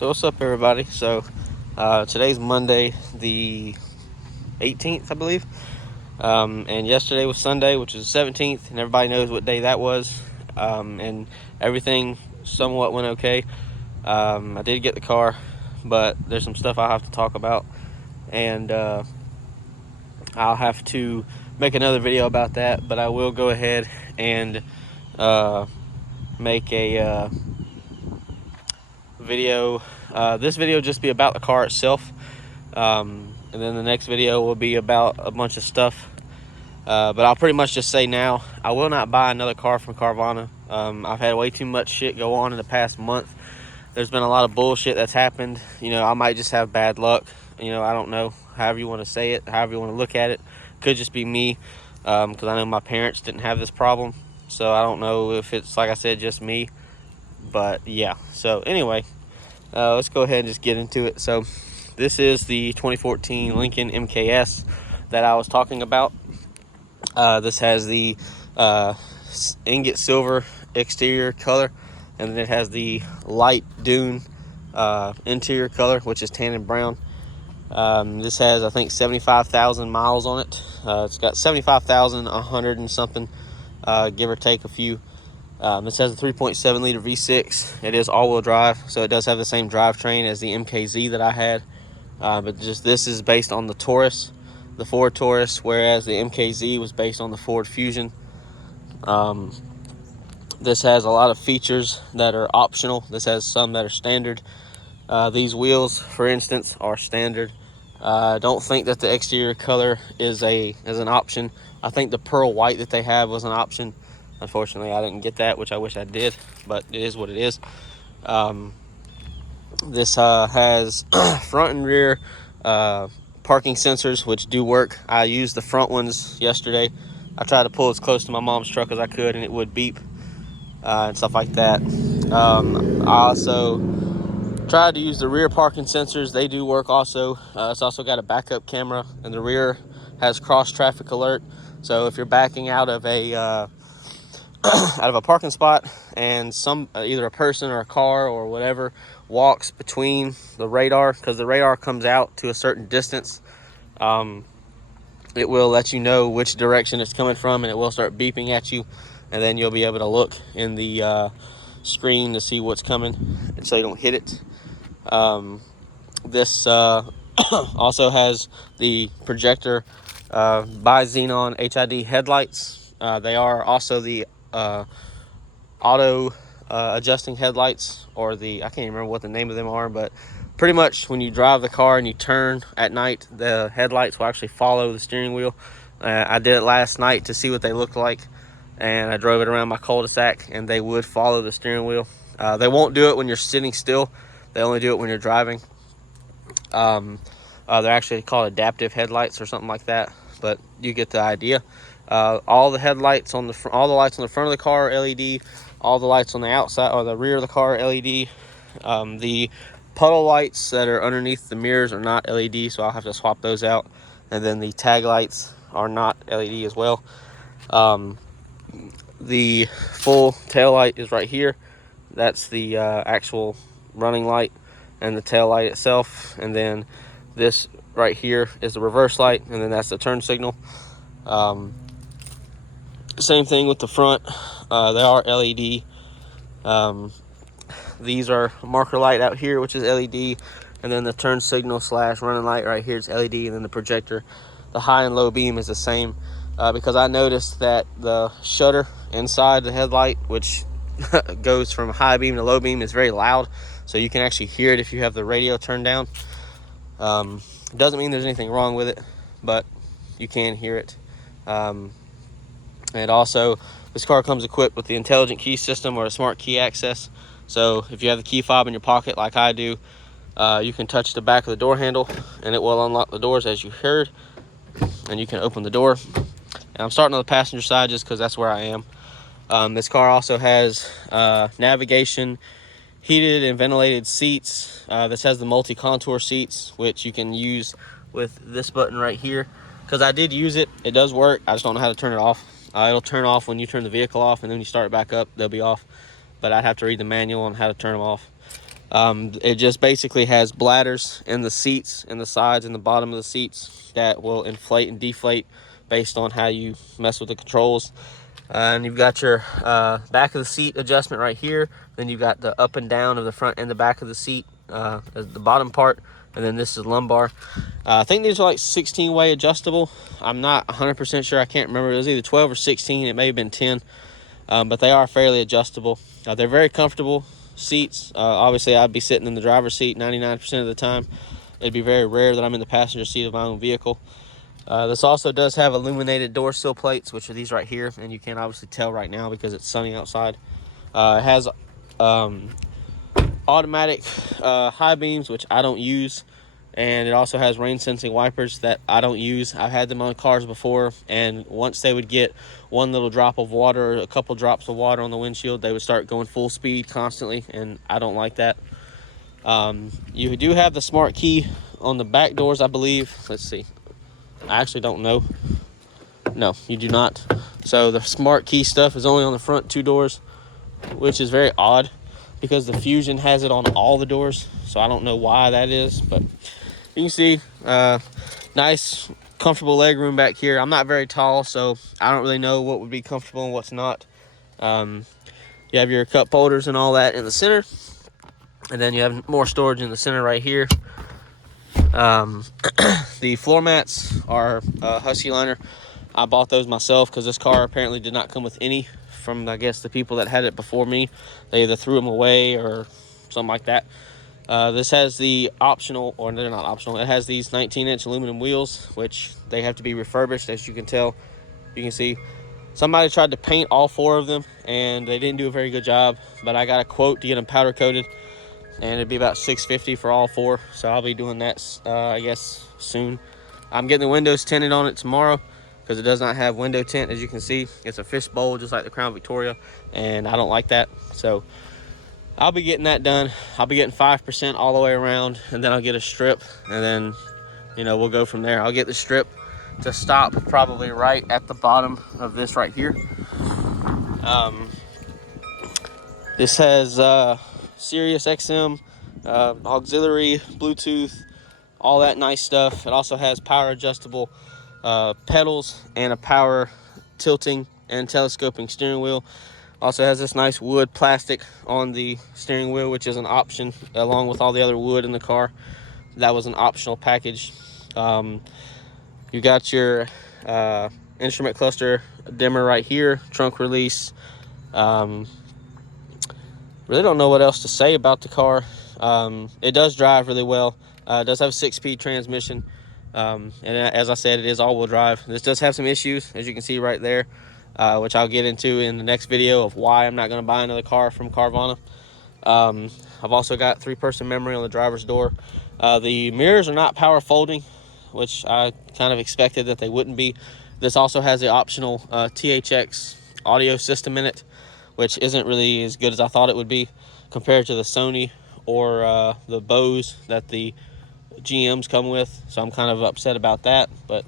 So what's up, everybody? So today's Monday the 18th, I believe, and yesterday was Sunday, which is the 17th, and everybody knows what day that was. And everything somewhat went okay. I did get the car, but there's some stuff I'll have to talk about, and I'll have to make another video about that. But I will go ahead and make a video. This video will just be about the car itself, and then the next video will be about a bunch of stuff. But I'll pretty much just say now, I will not buy another car from Carvana. I've had way too much shit go on in the past month. There's been a lot of bullshit that's happened. I might just have bad luck. I don't know, however you want to say it, however you want to look at it. Could just be me, because I know my parents didn't have this problem. So I don't know if it's, like I said, just me. But yeah, so anyway, let's go ahead and just get into it. So this is the 2014 Lincoln MKS that I was talking about. This has the ingot silver exterior color, and then it has the light dune interior color, which is tan and brown. This has, I think, 75,000 miles on it. It's got 75,100 and something, give or take a few. This has a 3.7 liter V6. It is all-wheel drive, so it does have the same drivetrain as the MKZ that I had. But just this is based on the Taurus, the Ford Taurus, whereas the MKZ was based on the Ford Fusion. This has a lot of features that are optional. This has some that are standard. These wheels, for instance, are standard. I don't think that the exterior color is an option. I think the pearl white that they have was an option. Unfortunately, I didn't get that, which I wish I did, but it is what it is. This has front and rear parking sensors, which do work. I used the front ones yesterday. I tried to pull as close to my mom's truck as I could, and it would beep and stuff like that. I also tried to use the rear parking sensors. They do work also. It's also got a backup camera, and the rear has cross traffic alert. So if you're backing out of a parking spot and either a person or a car or whatever walks between the radar, because the radar comes out to a certain distance, it will let you know which direction it's coming from, and it will start beeping at you, and then you'll be able to look in the screen to see what's coming, and so you don't hit it. This also has the projector by Xenon HID headlights. They are also the auto adjusting headlights, or I can't even remember what the name of them are, but pretty much when you drive the car and you turn at night, the headlights will actually follow the steering wheel. I did it last night to see what they looked like, and I drove it around my cul-de-sac, and they would follow the steering wheel. They won't do it when you're sitting still. They only do it when you're driving. They're actually called adaptive headlights or something like that, but you get the idea. All the headlights on all the lights on the front of the car are LED. All the lights on the outside or the rear of the car are LED. The puddle lights that are underneath the mirrors are not LED, so I'll have to swap those out. And then the tag lights are not LED as well. The full tail light is right here. That's the actual running light and the tail light itself. And then this right here is the reverse light, and then that's the turn signal. Same thing with the front. They are LED. These are marker light out here, which is LED, and then the turn signal / running light right here is LED, and then the projector, the high and low beam, is the same. Because I noticed that the shutter inside the headlight, which goes from high beam to low beam, is very loud, so you can actually hear it if you have the radio turned down. Doesn't mean there's anything wrong with it, but you can hear it. And also, this car comes equipped with the intelligent key system, or a smart key access. So if you have the key fob in your pocket like I do, you can touch the back of the door handle, and it will unlock the doors, as you heard, and you can open the door. And I'm starting on the passenger side just because that's where I am. This car also has navigation, heated and ventilated seats. This has the multi-contour seats, which you can use with this button right here. Because I did use it. It does work. I just don't know how to turn it off. It'll turn off when you turn the vehicle off, and then when you start it back up, they'll be off. But I'd have to read the manual on how to turn them off. It just basically has bladders in the seats, in the sides and the bottom of the seats that will inflate and deflate based on how you mess with the controls. And you've got your back of the seat adjustment right here. Then you've got the up and down of the front and the back of the seat, as the bottom part. And then this is lumbar. I think these are like 16-way adjustable. I'm not 100% sure. I can't remember. It was either 12 or 16. It may have been 10. But they are fairly adjustable. They're very comfortable seats. Obviously, I'd be sitting in the driver's seat 99% of the time. It'd be very rare that I'm in the passenger seat of my own vehicle. This also does have illuminated door sill plates, which are these right here, and you can't obviously tell right now because it's sunny outside. It has automatic high beams, which I don't use, and it also has rain sensing wipers that I don't use. I've had them on cars before, and once they would get one little drop of water or a couple drops of water on the windshield, they would start going full speed constantly, and I don't like that. You do have the smart key on the back doors, I believe. Let's see, I actually don't know. No, you do not. So the smart key stuff is only on the front two doors, which is very odd because the Fusion has it on all the doors. So I don't know why that is, but you can see nice comfortable leg room back here. I'm not very tall, so I don't really know what would be comfortable and what's not. You have your cup holders and all that in the center, and then you have more storage in the center right here. The floor mats are Husky liner. I bought those myself because this car apparently did not come with any from, I guess, the people that had it before me. They either threw them away or something like that. This has the optional, or they're not optional, it has these 19-inch aluminum wheels, which they have to be refurbished. As you can tell, you can see somebody tried to paint all four of them and they didn't do a very good job, but I got a quote to get them powder coated, and it'd be about $650 for all four. So I'll be doing that I guess soon. I'm getting the windows tinted on it tomorrow because it does not have window tint. As you can see, it's a fishbowl just like the Crown Victoria, and I don't like that. So I'll be getting that done. I'll be getting 5% all the way around, and then I'll get a strip, and then, you know, we'll go from there. I'll get the strip to stop probably right at the bottom of this right here. This has Sirius XM, auxiliary, Bluetooth, all that nice stuff. It also has power adjustable pedals and a power tilting and telescoping steering wheel. Also has this nice wood plastic on the steering wheel, which is an option along with all the other wood in the car. That was an optional package. You got your instrument cluster dimmer right here, trunk release. Really don't know what else to say about the car. It does drive really well. It does have a 6-speed transmission. And as I said, it is all-wheel drive. This does have some issues, as you can see right there, which I'll get into in the next video of why I'm not going to buy another car from Carvana. I've also got 3-person memory on the driver's door. The mirrors are not power folding, which I kind of expected that they wouldn't be. This also has the optional THX audio system in it, which isn't really as good as I thought it would be compared to the Sony or the Bose that the GMs come with. So I'm kind of upset about that, but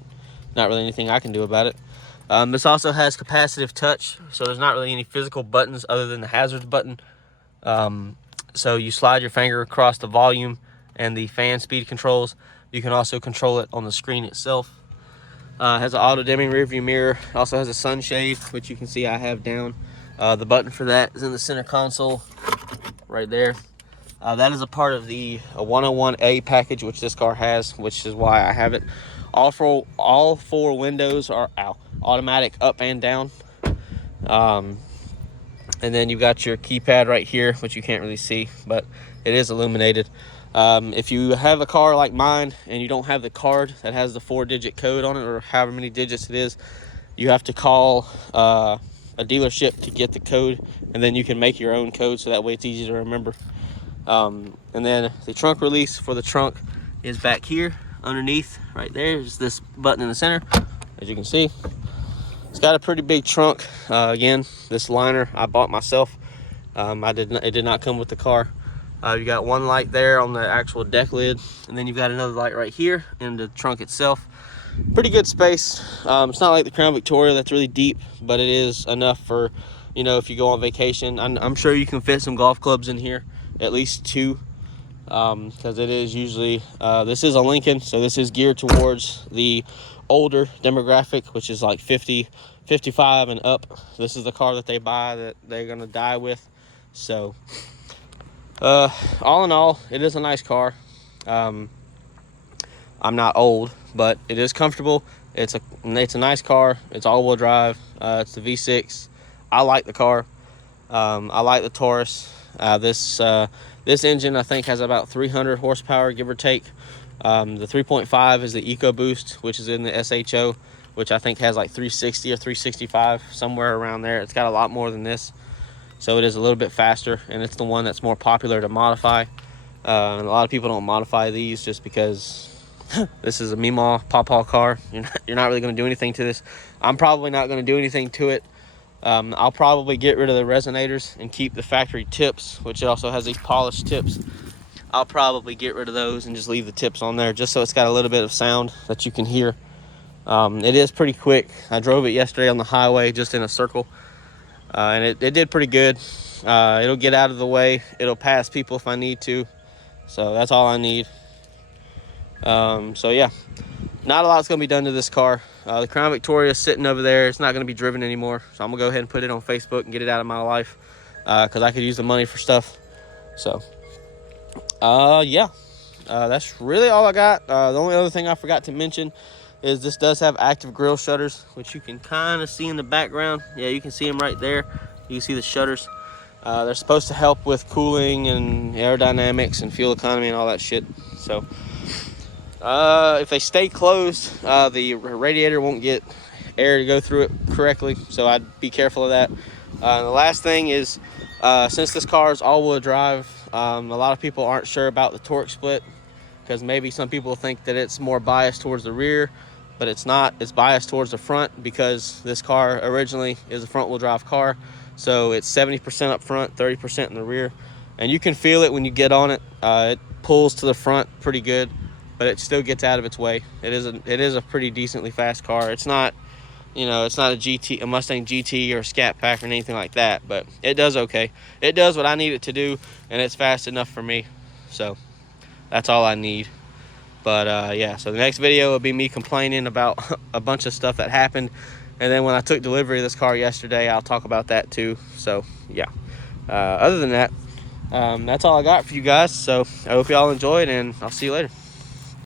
not really anything I can do about it. This also has capacitive touch, so there's not really any physical buttons other than the hazards button. So you slide your finger across the volume and the fan speed controls. You can also control it on the screen itself. Has an auto dimming rear view mirror. Also has a sunshade, which you can see I have down. The button for that is in the center console right there. That is a part of the 101A package, which this car has, which is why I have it. All four windows are automatic up and down. And then you've got your keypad right here, which you can't really see, but it is illuminated. If you have a car like mine and you don't have the card that has the 4-digit code on it, or however many digits it is, you have to call a dealership to get the code, and then you can make your own code, so that way it's easy to remember. And then the trunk release for the trunk is back here underneath right there. There's this button in the center, as you can see. It's got a pretty big trunk. Again, this liner I bought myself. It did not come with the car. You got one light there on the actual deck lid, and then you've got another light right here in the trunk itself. Pretty good space. It's not like the Crown Victoria that's really deep, but it is enough for, you know, if you go on vacation. I'm sure you can fit some golf clubs in here, at least 2. because it is usually, this is a Lincoln, so this is geared towards the older demographic, which is like 50, 55 and up. This is the car that they buy, that they're going to die with. So all in all, it is a nice car. I'm not old, but it is comfortable. It's a nice car. It's all-wheel drive. It's the V6. I like the car. I like the Taurus. This engine, I think, has about 300 horsepower, give or take. The 3.5 is the EcoBoost, which is in the SHO, which I think has like 360 or 365, somewhere around there. It's got a lot more than this, so it is a little bit faster, and it's the one that's more popular to modify. And a lot of people don't modify these just because this is a Meemaw Pawpaw car. You're not really going to do anything to this. I'm probably not going to do anything to it. I'll probably get rid of the resonators and keep the factory tips, which it also has these polished tips. I'll probably get rid of those and just leave the tips on there, just so it's got a little bit of sound that you can hear. It is pretty quick. I drove it yesterday on the highway, just in a circle, and it did pretty good. It'll get out of the way. It'll pass people if I need to. So that's all I need. So yeah, not a lot's gonna be done to this car. The Crown Victoria is sitting over there. It's not gonna be driven anymore. So I'm gonna go ahead and put it on Facebook and get it out of my life, because I could use the money for stuff. So yeah, that's really all I got. The only other thing I forgot to mention is this does have active grille shutters, which you can kind of see in the background. Yeah, you can see them right there. You can see the shutters. They're supposed to help with cooling and aerodynamics and fuel economy and all that shit. So if they stay closed, the radiator won't get air to go through it correctly, so I'd be careful of that. The last thing is, since this car is all-wheel drive, a lot of people aren't sure about the torque split, because maybe some people think that it's more biased towards the rear, but it's not. It's biased towards the front, because this car originally is a front-wheel drive car. So it's 70% up front, 30% in the rear, and you can feel it when you get on it. It pulls to the front pretty good, but it still gets out of its way. It is a pretty decently fast car. It's not, it's not a Mustang GT or a Scat Pack or anything like that, but it does okay. It does what I need it to do, and it's fast enough for me. So that's all I need. But yeah, so the next video will be me complaining about a bunch of stuff that happened. And then when I took delivery of this car yesterday, I'll talk about that too. So yeah, other than that, that's all I got for you guys. So I hope y'all enjoyed, and I'll see you later.